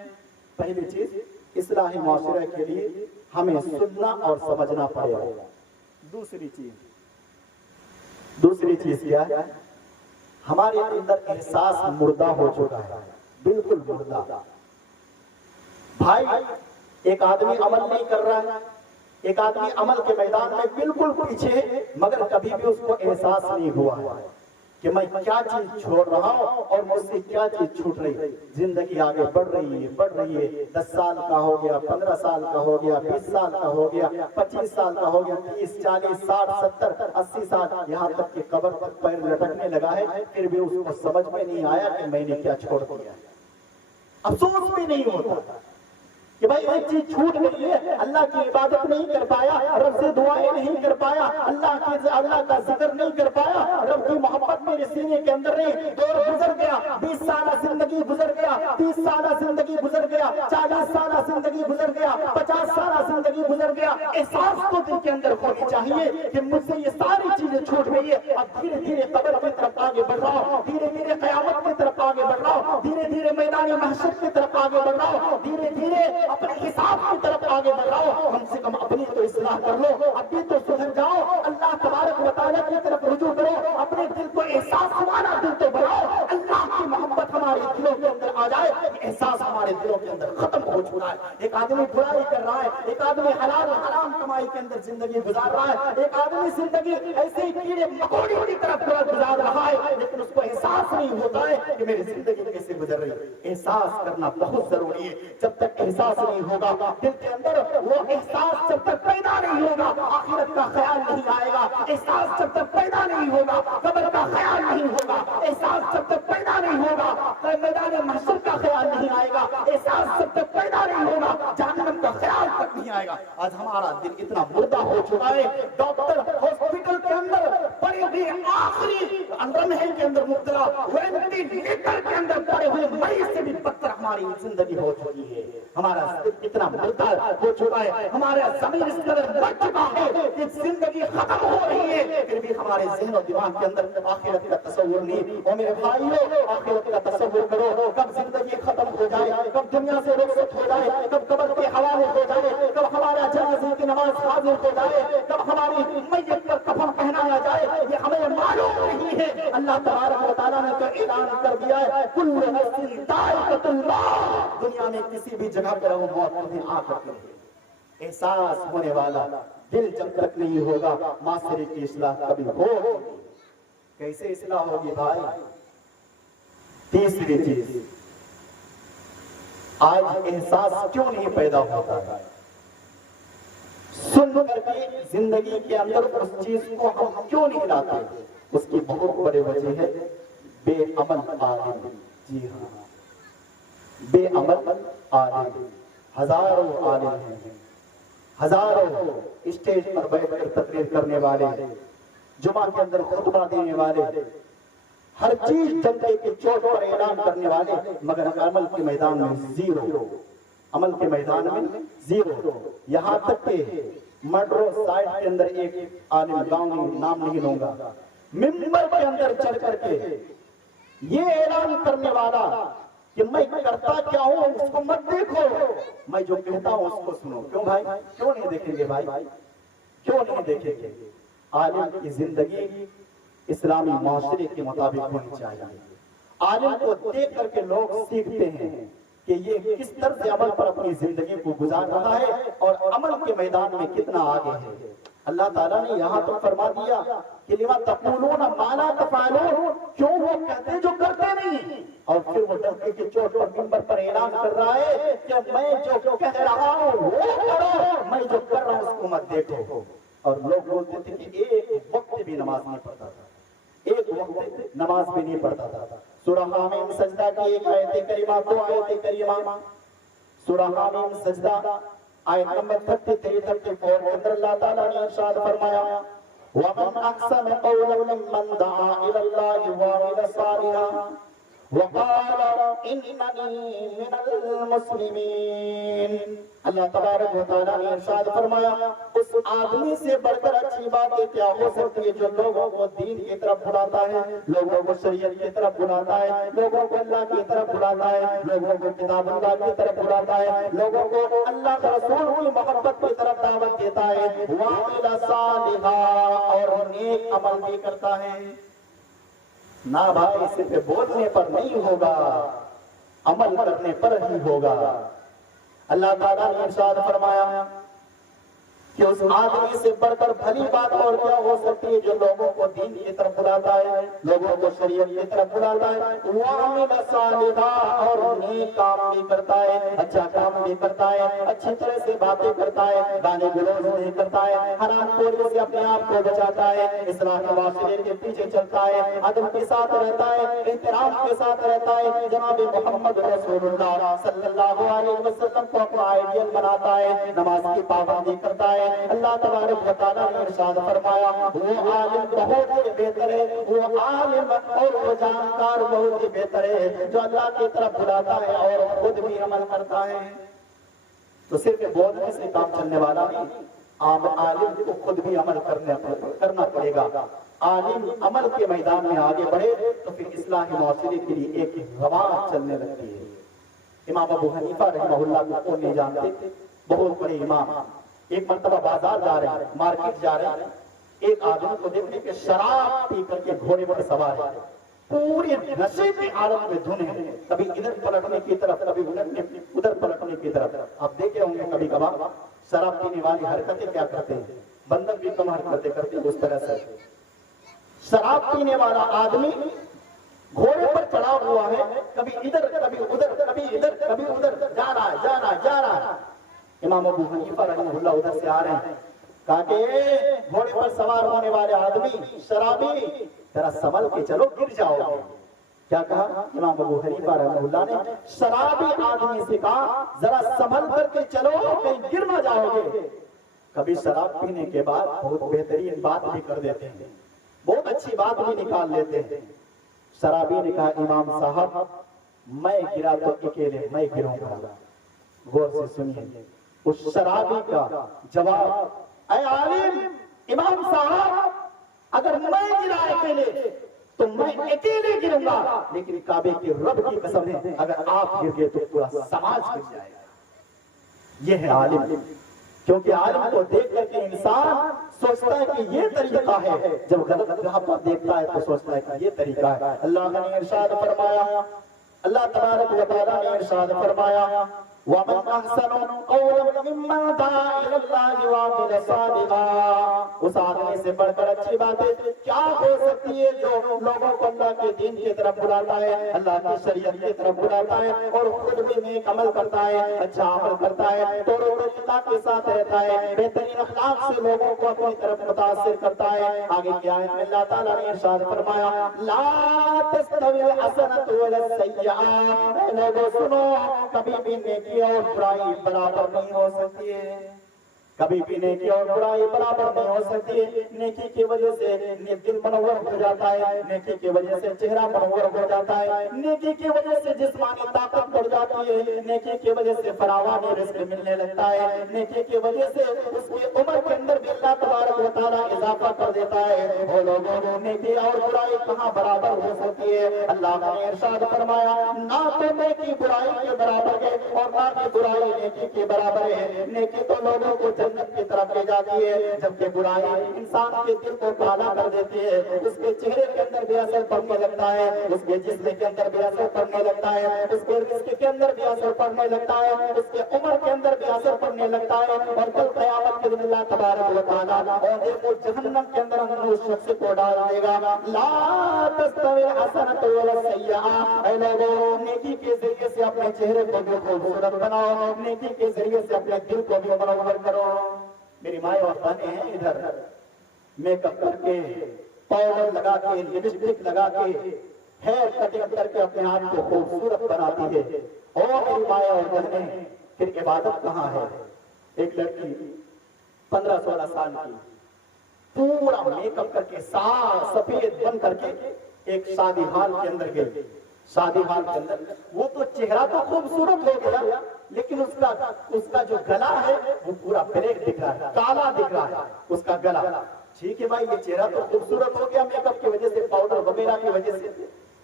پہلی چیز اصلاح معاشرے کے لیے ہمیں سننا اور سمجھنا پڑے گا۔ دوسری چیز کیا ہے؟ ہمارے اندر احساس مردہ ہو چکا ہے، بالکل مردہ۔ بھائی ایک آدمی عمل نہیں کر رہا ہے، ایک آدمی عمل کے میدان میں بالکل پیچھے، مگر کبھی بھی اس کو احساس نہیں ہوا ہے کہ میں کیا چیز چھوڑ رہا ہوں اور مجھ سے کیا چیز چھوٹ رہی ہے۔ زندگی آگے بڑھ رہی ہے، 10 سال کا ہو گیا، 15 سال کا ہو گیا، 20 سال کا ہو گیا، 25 سال کا ہو گیا، 30 40 60 70 80 سال، یہاں تک کہ قبر تک پیر لٹکنے لگا ہے، پھر بھی اس کو سمجھ میں نہیں آیا کہ میں نے کیا چھوڑ دیا۔ افسوس بھی نہیں ہوتا کہ بھائی ایک چیز چھوٹ گئی ہے، اللہ کی عبادت نہیں کر پایا، رب سے دعائیں نہیں کر پایا، اللہ کا ذکر نہیں کر پایا، رب کی محبت میرے سینے کے اندر نہیں۔ دور گزر گیا، 20 سالہ زندگی گزر گیا، 30 سالہ زندگی گزر گیا، 40 سالہ زندگی گزر گیا، 50 سالہ زندگی گزر گیا۔ احساس تو دل کے اندر ہونی چاہیے کہ مجھ سے یہ ساری چیزیں چھوٹ گئی ہے، اب دھیرے دھیرے قبر کی طرف آگے بڑھ رہا ہوں، دھیرے دھیرے قیامت کی طرف آگے بڑھ رہا ہوں، دھیرے دھیرے میدان محشر کی طرف آگے بڑھ رہا ہوں، دھیرے دھیرے اپنے حساب کی طرف آگے بڑھ رہا ہو۔ کم سے کم اپنی تو اصلاح کر لو، ابھی تو سدھر جاؤ، اللہ تبارک و تعالیٰ کی طرف رجوع کرو، اپنے دل کو احساس ہمارا دل تو بڑھاؤ، اللہ کی محبت ہمارے دلوں کے اندر آ جائے۔ احساس ہمارے دلوں کے اندر ختم ہو چکا ہے۔ ایک آدمی برائی کر رہا ہے، ایک آدمی حلال و حرام کمائی کے اندر زندگی گزار رہا ہے، ایک آدمی زندگی ایسے ہی کیڑے مکوڑے کی طرف گزار رہا ہے، لیکن اس کو احساس نہیں ہوتا ہے کہ میری زندگی کیسے گزر رہی ہے۔ احساس کرنا بہت ضروری ہے۔ جب تک احساس نہیں ہوگا دل کے اندر، وہ احساس جب تک پیدا نہیں ہوگا آخرت کا خیال نہیں آئے گا، احساس جب تک پیدا نہیں ہوگا قبر کا خیال نہیں ہوگا، احساس جب تک پیدا نہیں ہوگا میدان محشر کا خیال نہیں آئے گا، احساس جب تک پیدا نہیں ہوگا جہنم کا خیال تک نہیں آئے گا۔ آج ہمارا دل اتنا مردہ ہو چکا ہے، ڈاکٹر ہاسپٹل کے اندر پڑے ہوئے آخری لمحے کے اندر مبتلا، وینٹیلیٹر کے اندر پڑے ہوئے مریض سے بھی بدتر ہماری زندگی ہو چکی ہے۔ ہمارا دل اتنا مردہ ہو چکا ہے، ہمارا ضمیر اس قدر بڑھ چکا ہے کہ زندگی ختم ہو رہی ہے، پھر بھی ہمارے ذہن و دماغ کے اندر آخرت کا تصور نہیں۔ اور میرے بھائیو، آخرت کا تصور کرو، کب زندگی ختم ہو جائے، کب دنیا سے رخصت ہو جائے، کب قبر کے حوالے ہو جائے، کب ہمارا جنازے کی نماز حاضر ہو جائے، کب ہماری میت پر کفن پہنایا جائے، یہ ہمیں معلوم نہیں نہیں ہے. اللہ تبارک و تعالیٰ نے تو اعلان کر دیا ہے کل نفس ذائقۃ الموت. دنیا میں کسی بھی جگہ پر وہ موت تمہیں آ کر کے احساس ہونے والا دل جب تک نہیں ہوگا معاشرے کی اصلاح کبھی ہوگی. کیسے اصلاح ہوگی بھائی؟ تیسری چیز، آج احساس کیوں نہیں پیدا ہوتا ہے؟ سن کر کے زندگی کے اندر اس چیز کو ہم کیوں نہیں لاتے؟ اس کی بہت بڑی وجہ ہے بے عمل عالم. جی ہاں، بے عمل عالم. ہزاروں عالم ہیں، ہزاروں اسٹیج پر بیٹھ کر تقریر کرنے والے، جمعہ کے اندر خطبہ دینے والے، ہر چیز جنگے کے چوٹ پر اعلان کرنے والے، مگر عمل کے میدان میں زیرو. عمل کے میدان میں زیرو. یہاں تک کہ مرڈرو سائٹ کے اندر ایک عالم، گاؤں میں نام نہیں لوں گا، ممبر کے اندر چڑھ کر کے یہ اعلان کرنے والا کہ میں کرتا کیا ہوں اس کو مت دیکھو، میں جو کہتا ہوں اس کو سنو. کیوں بھائی؟ کیوں نہیں دیکھیں گے بھائی؟ کیوں نہیں دیکھیں گے؟ عالم کی زندگی اسلامی معاشرے کے مطابق ہونی چاہیے. عالم کو دیکھ کر کے لوگ سیکھتے ہیں کہ یہ کس طرح سے عمل پر اپنی زندگی کو گزار رہا ہے اور عمل کے میدان میں کتنا آگے ہے. اللہ تعالیٰ نے یہاں تک فرما دیا کہ لما تقولون ما لا تفعلون، کیوں وہ کہتے جو کرتے نہیں. اور پھر وہ ڈنکے کے چوٹ پر منبر پر اعلان کر رہا ہے کہ میں جو کہہ رہا ہوں وہ کرو، میں جو کر رہا ہوں اس کو مت دیکھو. اور لوگ بولتے تھے کہ ایک وقت بھی نماز نہیں پڑھتا تھا، ایک وقت نماز بھی نہیں پڑھتا تھا. سورہ حامیم سجدہ کی ایک آیت کریمہ، دو آیت کریمہ، سورہ حامیم سجدہ آیت نمبر 33-34 کے اندر اللہ تعالیٰ نے ارشاد فرمایا وَمَنْ أَحْسَنُ قَوْلًا مِّمَّنْ دَعَا إِلَى اللَّهِ وَعَمِلَ صَالِحًا وَقَالَ إِنَّنِي مِنَ الْمُسْلِمِينَ. اللہ تبارک و تعالیٰ نے ارشاد فرمایا اس آدمی سے بڑھ کر اچھی باتیں کیا ہو سکتی ہے جو لوگوں کو دین کی طرف بلاتا ہے، لوگوں کو شریعت کی طرف بلاتا ہے، لوگوں کو اللہ کی طرف بلاتا ہے، لوگوں کو کتاب اللہ کی طرف بلاتا ہے، لوگوں کو اللہ کے رسول کی محبت کی طرف دعوت دیتا ہے. وَعَمِلَ صَالِحًا، اور نیک عمل بھی کرتا ہے. نہ بھائی صرف بولنے پر نہیں ہوگا، عمل کرنے پر ہی ہوگا. اللہ تعالیٰ نے ارشاد فرمایا کہ اس آدمی سے بڑھ کر بھلی بات اور کیا ہو سکتی ہے جو لوگوں کو دین کی طرف بلاتا ہے، لوگوں کو شریعت کی طرف بلاتا ہے. وَعَمِلَ صَالِحًا، اور نیک کام بھی کرتا ہے، اچھا کام بھی کرتا ہے، اچھی طرح سے باتیں کرتا ہے، گانے گلوز نہیں کرتا ہے، حرام خوری سے اپنے آپ کو بچاتا ہے، اصلاح کے معاشرے کے پیچھے چلتا ہے، ادب کے ساتھ رہتا ہے، احترام کے ساتھ رہتا ہے، جناب محمد رسول اللہ صلی اللہ علیہ وسلم کو اپنا آئیڈیل بناتا ہے، نماز کی پابندی کرتا ہے. اللہ تبارک و تعالیٰ نے ارشاد فرمایا وہ عالم بہت ہی بہتر ہے، وہ عالم اور وہ جانکار بہت ہی بہتر ہے جو اللہ کی طرف بلاتا ہے اور خود بھی عمل کرتا ہے. تو صرف بولنے سے کام چلنے والا نہیں، عالم کو خود بھی عمل کرنا پڑے گا. عالم عمل کے میدان میں آگے بڑھے تو پھر اصلاح معاشرے کے لیے ایک رواں چلنے لگتی ہے. امام ابو حنیفہ رحمہ اللہ کو نہیں جانتے، بہت بڑے امام. ایک مرتبہ بازار جا رہے ہیں، مارکیٹ جا رہے ہیں، ایک آدمی کو دیکھتے کہ شراب پی کر کے گھوڑے پر سوار ہے، پوری نشے کی حالت میں دھن ہے، کبھی ادھر پلٹنے کی طرف، کبھی ادھر پلٹنے کی طرف. آپ دیکھے ہوں گے کبھی کبھار شراب پینے والی حرکتیں کیا کرتے ہیں، بندر بھی کم حرکتیں کرتے ہیں. اس طرح سے شراب پینے والا آدمی گھوڑے پر چڑھا ہوا ہے، کبھی ادھر کبھی ادھر، کبھی ادھر کبھی ادھر، جا رہا ہے جا رہا ہے جا رہا ہے. امام ابو حنیفہ رحمہ اللہ ادھر سے آ رہے ہیں، کہا کہ گھوڑے پر سوار ہونے والے آدمی شرابی ذرا سنبھل کے چلو گر جاؤ گے. کیا کہا امام ابو حنیفہ رحمہ اللہ نے؟ شرابی آدمی سے کہا ذرا سنبھل کر کے چلو کہیں گر نہ جاؤ گے. کبھی شراب پینے کے بعد بہت بہترین بات بھی کر دیتے ہیں، بہت اچھی بات بھی نکال لیتے ہیں. شرابی نے کہا امام صاحب میں گرا تو اکیلے میں گروں گا. غور سے سنیے اس شرابی کا جواب، اے عالم امام صاحب اگر میں گرا اکیلے تو میں اکیلے گروں گا، لیکن کعبے کے رب کی قسم ہے اگر آپ گر گئے تو پورا سماج گر جائے گا. یہ ہے عالم. کیونکہ عالم کو دیکھ کر کے انسان سوچتا ہے کہ یہ طریقہ ہے، جب غلط راہ پر دیکھتا ہے تو سوچتا ہے کہ یہ طریقہ ہے۔ اللہ نے ارشاد فرمایا، اللہ تبارک و تعالیٰ نے ارشاد فرمایا وَمَنْ أَحْسَنُ قَوْلًا مِّمَّنْ دَعَا إِلَى اللَّهِ وَعَمِلَ صَالِحًا۔ اس آدمی سے بڑھ کر اچھی باتیں کیا ہو سکتی ہے جو لوگوں کو اللہ کے دین کی طرف بلاتا ہے، اللہ کی شریعت کی طرف بلاتا ہے اور خود بھی نیک عمل کرتا ہے، اچھا عمل کرتا ہے، طور و طریقہ کے ساتھ رہتا ہے، بہترین اخلاق سے لوگوں کو اپنی طرف متاثر کرتا ہے۔ آگے کیا ہے؟ اللہ تعالیٰ نے ارشاد فرمایا لا تستوی الحسنۃ ولا السیئۃ۔ اے لوگوں سنو، کبھی بھی نیکی اور برائی برابر نہیں ہو سکتی ہے، کبھی بھی نیکی اور برائی برابر نہیں ہو سکتی ہے۔ نیکی کی وجہ سے دل منور ہو جاتا ہے، نیکی کی وجہ سے چہرہ منور ہو جاتا ہے، نیکی کی وجہ سے جسمانی طاقت بڑھ جاتی ہے، نیکی کی وجہ سے فراوان رزق ملنے لگتا ہے، نیکی کی وجہ سے اس کی عمر کے اندر بھی اللہ تبارک و تعالیٰ اضافہ کر دیتا ہے۔ وہ لوگوں نیکی اور برائی کہاں برابر ہو سکتی ہے؟ اللہ نے ارشاد فرمایا نہ تو نیکی برائی کے برابر ہے اور نہ کہ برائی نیکی کے برابر ہے۔ نیکی تو لوگوں کو جنت کی طرف لے جاتی ہے، جبکہ برائی انسان کے دل کو کالا کر دیتی ہے، اس کے چہرے کے اندر بے اثر پڑنے لگتا ہے، اس کے جسم کے اندر بے اثر پڑنے لگتا ہے، اس کے رزق کے اندر بے اثر پڑنے لگتا ہے، اس کے عمر کے اندر بے اثر پڑنے لگتا ہے، اور کل قیامت کے دن اللہ تبارک و تعالیٰ کو جہنم کے اندر اس شخص کو ڈال دے گا۔ لا تستوی الحسنۃ ولا السیئۃ۔ اے لوگوں، نیکی کے ذریعے سے اپنے چہرے کو بھی خوبصورت بناؤ، نیکی کے ذریعے سے اپنے دل کو بھی منور کرو۔ میری مائیں اور بہنیں ہیں ادھر، میک اپ کر کے، پاؤڈر لگا کے، لپسٹک لگا کے، ہیئر کٹنگ کر کے اپنے آپ کو خوبصورت بناتی ہے۔ اور میری مائیں اور بہنیں، پھر عبادت کہاں ہے؟ ایک لڑکی 15-16 سال کی پورا میک اپ کر کے صاف سفید بن کر کے ایک شادی ہال کے اندر گئی۔ شادی ہال کے اندر وہ تو چہرہ تو خوبصورت ہو گیا، لیکن اس کا جو گلا ہے وہ پورا بلیک دکھ رہا ہے، کالا دکھ رہا ہے اس کا گلا۔ ٹھیک ہے بھائی، یہ چہرہ تو خوبصورت ہو گیا میک اپ کی وجہ سے، پاؤڈر وغیرہ کی وجہ سے۔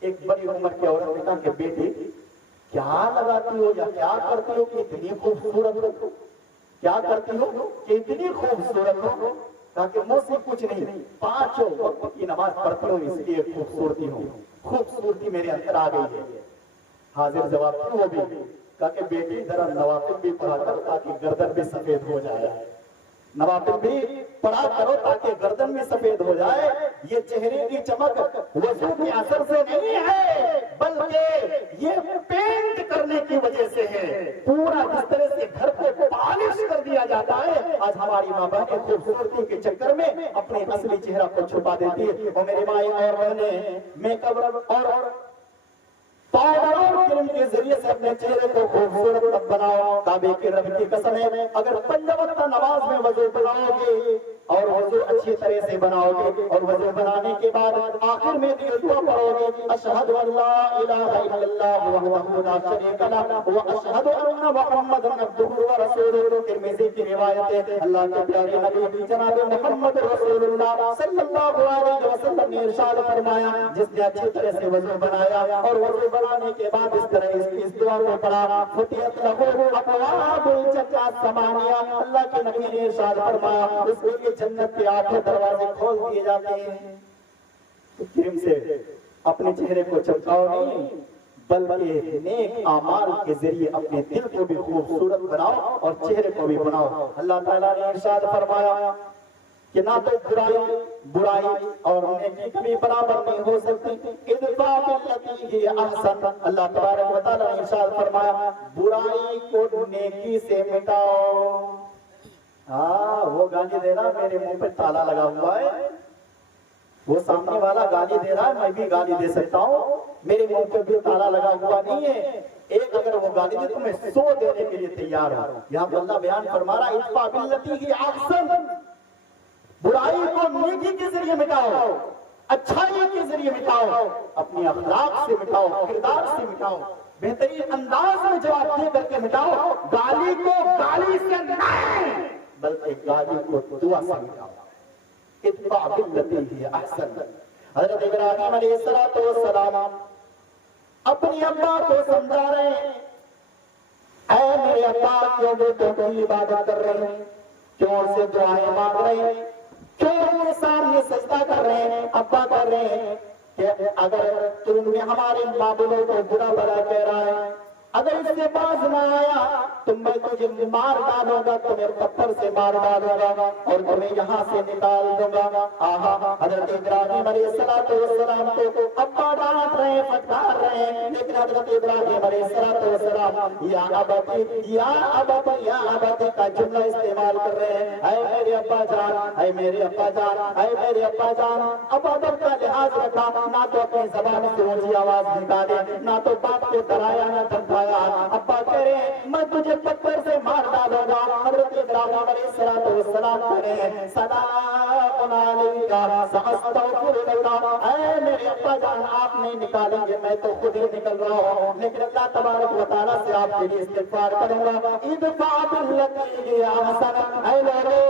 ایک بڑی عمر کی عورت نے کہا کہ بیٹی کیا لگاتی ہو یا کیا کرتی ہو کہ اتنی خوبصورت ہو؟ کیا کرتی ہو کہ اتنی خوبصورت ہو؟ تاکہ مجھ سے کچھ نہیں، 5 وقت کی نماز پڑھتی ہوں اس لیے خوبصورتی ہوں، خوبصورتی میرے اندر آ گئی ہے۔ حاضر جواب کیوں ہو بھی؟ کہا کہ بیٹی ذرا نوافل بھی پڑھا کرو تاکہ گردن بھی سفید ہو جائے، نوافل بھی پڑھا کرو تاکہ گردن بھی سفید ہو جائے۔ یہ چہرے کی چمک وضو کے اثر سے نہیں ہے، بلکہ یہ پینٹ کرنے کی وجہ سے ہے۔ پورا جس طرح سے گھر کو پالش کر دیا جاتا ہے، آج ہماری ماں بہنیں خوبصورتی کے چکر میں اپنے اصلی چہرہ کو چھپا دیتی ہے۔ اور میرے مائیں اور بہنیں، میک اپ اور پاؤڈر اور کریم کے ذریعے سے اپنے چہرے کو خوبصورت بناؤ۔ کعبے کے رب کی قسم ہے، اگر 5 وقت نماز میں وضو بناؤ گے اور وضو اچھی طرح سے بناؤ گے، اور وضو بنانے کے بعد آخر میں دعا پڑھو گے اشہد ان لا الہ الا اللہ وحدہ لا شریک لہ واشہد ان محمدا عبدہ ورسولہ۔ ترمذی کی روایت ہے، اللہ کے پیارے نبی جناب محمد رسول اللہ صلی اللہ علیہ وسلم نے ارشاد فرمایا، جس نے اچھی طرح سے وضو بنایا اور وضو بنانے کے بعد اس طرح اس دعا کو پڑھا، فتحت لہ ابواب الجنہ الثمانیہ، اللہ کے نبی نے ارشاد فرمایا اس کے لیے جنت کے 8 دروازے کھول دیے جاتے ہیں۔ کریم سے اپنے چہرے کو چمکاؤ نہیں، بلکہ نیک اعمال کے ذریعے اپنے دل کو بھی خوبصورت بناؤ اور چہرے کو بھی بناؤ۔ اللہ تعالیٰ نے ارشاد فرمایا کہ نہ تو برائی اور نیکی کبھی برابر نہیں ہو سکتی۔ ادفع باللتی ہی احسن، اللہ تبارک و تعالیٰ نے ارشاد فرمایا برائی کو نیکی سے مٹاؤ۔ ہاں، وہ گالی دے رہا میرے منہ پہ تالا لگا ہوا ہے، وہ سامنے والا گالی دے رہا ہے، میں بھی گالی دے سکتا ہوں، میرے منہ پہ بھی تالا لگا ہوا نہیں ہے۔ ایک اگر وہ گالی دے تو میں 100 دینے کے لیے تیار ہوں۔ یہاں پہ اللہ بیان فرما رہا ادفع باللتی ہی احسن، برائی کو نیکی کے ذریعے مٹاؤ، اچھائی کے ذریعے مٹاؤ، اپنی اخلاق سے مٹاؤ، کردار سے مٹاؤ، بہترین انداز میں جواب دے کر کے مٹاؤ۔ گالی کو گالی سے نہیں بلکہ گالی کو دعا سے مٹاؤ۔ ادفع باللتی ہی احسن۔ حضرت ابراہیم علیہ السلام اپنی ابا کو سمجھا رہے ہیں، اے میرے ابا، کیوں بیٹوں کی عبادت کر رہے ہیں؟ کیوں ان سے دعائیں مانگ رہے ہیں، کیوں ان کے سامنے سجدہ کر رہے ہیں، ابا کر رہے ہیں کہ اگر تم نے ہمارے معبودوں کو برا بھلا کہہ رہا ہے، اگر اس سے باز نہ آیا تو میں تجھے مار ڈالوں گا، تمہیں پتھر سے مار ڈالوں گا اور تمہیں یہاں سے نکال دوں گا۔ آہا، حضرت ابراہیم علیہ السلام کو ابا ڈانٹ رہے ہیں، پھٹکار رہے ہیں، لیکن حضرت ابراہیم علیہ السلام یا ابتی کا جملہ استعمال کر رہے ہیں، اے میرے ابا جان، اے میرے ابا جان، اے میرے ابا جان۔ اب ادب کا لحاظ رکھا، نہ تو اپنی زبان سے اونچی آواز نکالے، نہ تو باپ کو ڈرایا نہ دھمکایا۔ ابا کہہ رہے ہیں میں تجھے پتھر سے مار ڈالوں گا۔ حضرت ابراہیم علیہ السلام کہہ رہے ہیں سلام علیک سأستغفر لک۔ اے میرے ابا جان، آپ نہیں نکالیں گے، میں تو خود ہی نکل رہا ہوں، لیکن اللہ تبارک و تعالیٰ سے آپ کے لیے استغفار کروں گا۔ ادفع بالتی ہی احسن، اے لوگوں،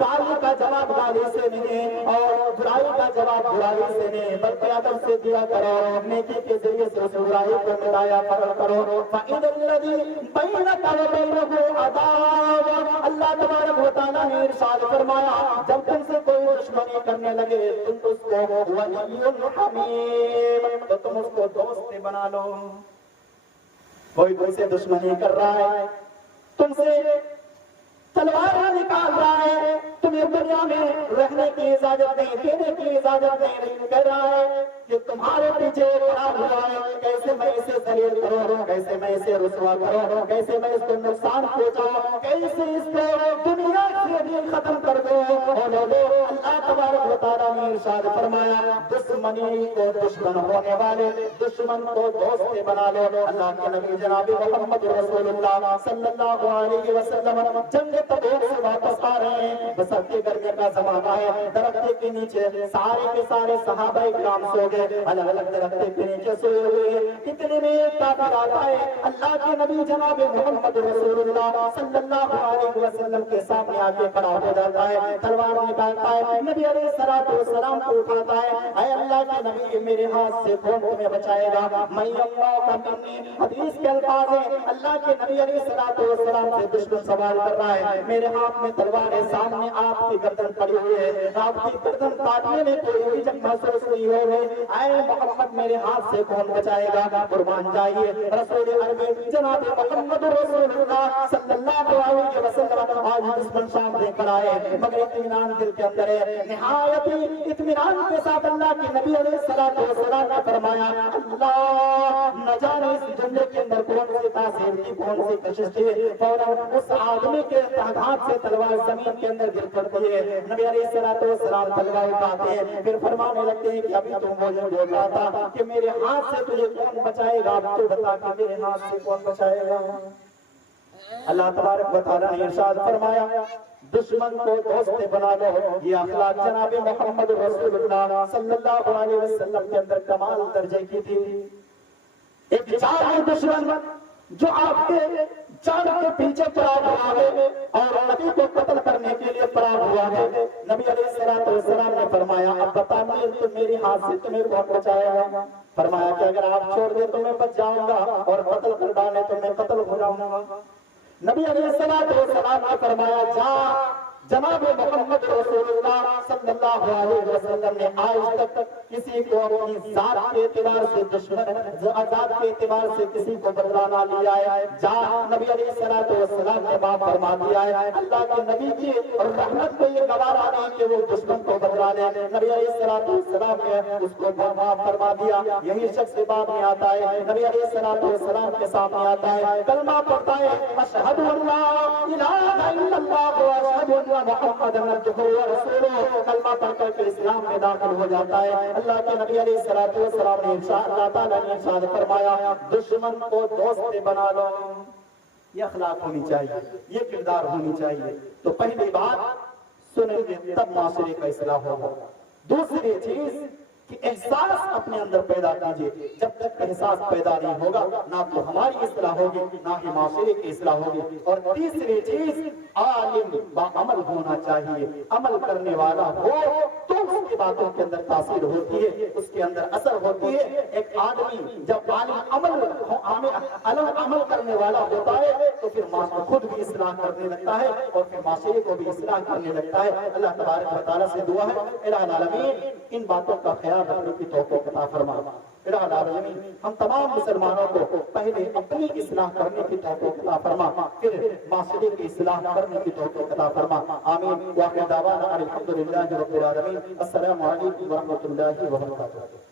گالی کا جواب گالی سے نہیں اور برائی کا جواب برائی سے نہیں، بلکہ ادب سے دیا کرو، نیکی کے ذریعے سے اس برائی کو مٹایا کرو۔ فَإِذَا الَّذِي بَيْنَكَ وَبَيْنَهُ عَدَاوَةٌ، اللہ تبارک و تعالیٰ نے ارشاد فرمایا جب تم سے کوئی دشمنی کرنے لگے تم اس کو وَلِيٌّ حَمِيمٌ، تو تم اس کو دوست بنا لو۔ کوئی تم سے دشمنی کر رہا ہے، تم سے تلوار نکال رہا ہے، تمہیں دنیا میں رہنے کی اجازت نہیں، دینے کی اجازت نہیں، کہہ رہا ہے کہ تمہارے پیچھے پڑا ہوا ہے، کیسے میں اسے ذلیل کروں، کیسے میں اسے رسوا کروں، کیسے میں اس کو نقصان پہنچاؤں، کیسے اس کو دنیا سے بھی ختم کر دوں۔ اور اللہ تبارک و تعالیٰ نے ارشاد فرمایا دشمنی کو دشمن ہونے والے دشمن کو دوست بنا لو۔ اللہ کے نبی جناب محمد رسول اللہ صلی اللہ علیہ وسلم جنگ تبوک سے واپس آ رہے ہیں، بسنتی گرمی کا زمانہ ہے، درخت کے نیچے سارے کے سارے صحابہ اکرام سو گئے، الگ الگ درخت کے نیچے سوئے ہوئے ہیں۔ اتنے میں ایک کافر آتا ہے، اللہ کے نبی جناب محمد رسول اللہ صلی اللہ علیہ وسلم کے سامنے آ کے کھڑا ہو جاتا ہے، تلوار نکالتا ہے، نبی علیہ السلام کو اٹھاتا ہے، اے اللہ کے نبی میرے ہاتھ سے کون تمہیں بچائے گا؟ میں اللہ کا منی، حدیث کے الفاظ ہیں اللہ کے نبی علیہ السلام سے دشمن سوال کر رہا ہے، میرے ہاتھ میں تلوار ہے، سامنے آپ کی گردن پڑی ہوئی ہے، آپ کی گردن کاٹنے میں کوئی جھجک محسوس نہیں ہو رہی، اے محمد میرے ہاتھ سے کون بچائے گا؟ قربان جائیے رسول عربی جناب محمد رسول اللہ صلی اللہ علیہ وسلم آج دشمن سامنے کھڑا ہے، مگر اطمینان دل کے اندر ہے، نہایت اطمینان کے ساتھ اللہ کے نبی علیہ السلام نے فرمایا اللہ نہ جانے اس جملے کے اندر کون سی تاثیر کی، کون سی کشش تھی، فوراً اس آدمی کے ہاتھ سے تلوار زمین کے اندر گر پڑتی ہے، نبی علیہ السلام تلوار اٹھاتے ہیں، پھر فرمانے لگتے ہیں کہ ابھی تم مجھے بول رہا تھا کہ میرے ہاتھ سے تجھے کون بچائے گا، اب تو بتا کہ میرے ہاتھ سے کون بچائے گا۔ اللہ تبارک و تعالیٰ نے ارشاد فرمایا دشمن کو دوست بنا لو۔ یہ اخلاق جناب محمد رسول اللہ صلی اللہ علیہ وسلم کے اندر کمال درجے کی تھی۔ ایک جعلی دشمن جو آپ کے جان کے پیچھے پڑا ہوا ہے اور نبی کو قتل کرنے کے لیے پڑا ہوا ہے، نبی علیہ السلام نے فرمایا اب بتا میرے ہاتھ سے تمہیں کون بچائے گا؟ فرمایا کہ اگر آپ چھوڑ دے تو میں بچ جاؤں گا اور قتل کر ڈالے تو میں قتل ہو جاؤں گا۔ نبی علیہ السلام نے فرمایا جا جناب محمد رسول اللہ صلی اللہ علیہ وسلم نے آج تک کسی کو اپنی ذات کے اعتبار سے دشمن ذات کے اعتبار سے کسی کو بدلا نہ لیا ہے، جا نبی علیہ السلام نے معاف فرما دیا ہے۔ اللہ کے نبی کی اور رحمت کو یہ گوارا نہیں کہ وہ دشمن کو بدلا لے، نبی علیہ السلام نے اس کو معاف فرما دیا۔ یہی شخص بعد میں آتا ہے، نبی علیہ السلام کے سامنے آتا ہے، کلمہ پڑھتا ہے اشہد ان لا الہ الا اللہ و اشہد ان محمد عبدہ و رسولہ، کلمہ پڑھ کر کے اسلام میں داخل ہو جاتا ہے۔ اللہ کے نبی علیہ السلام نے اللہ تعالیٰ نے ارشاد فرمایا دشمن کو دوست بنا لو۔ یہ اخلاق ہونی چاہیے، یہ کردار ہونی چاہیے۔ تو پہلی بات سنیں گے تب معاشرے کا اصلاح ہوگا۔ دوسری چیز کہ احساس اپنے اندر پیدا کیجیے، جب تک احساس پیدا نہیں ہوگا نہ تو ہماری اصلاح ہوگی نہ ہی معاشرے کی اصلاح ہوگی۔ اور تیسری چیز عالم با عمل ہونا چاہیے، عمل کرنے والا ہو تو اس کے باتوں کے اندر تاثیر ہوتی ہے، اس کے اندر اثر ہوتی ہے۔ ایک آدمی جب عمل کرنے والا ہوتا ہے تو پھر خود بھی اصلاح کرنے لگتا ہے اور پھر معاشرے کو بھی اصلاح کرنے لگتا ہے۔ اللہ تبارک و تعالیٰ سے دعا ہے الہ العالمین ان باتوں کا خیال رکھنے کی توفیق عطا فرما۔ الہ العالمین ہم تمام مسلمانوں کو پہلے اپنی اصلاح کرنے کی توفیق عطا فرما، پھر معاشرے کی اصلاح کرنے کی توفیق عطا فرما۔ آمین۔ وآخر دعوانا الحمدللہ رب العالمین۔ السلام علیکم ورحمۃ اللہ وبرکاتہ۔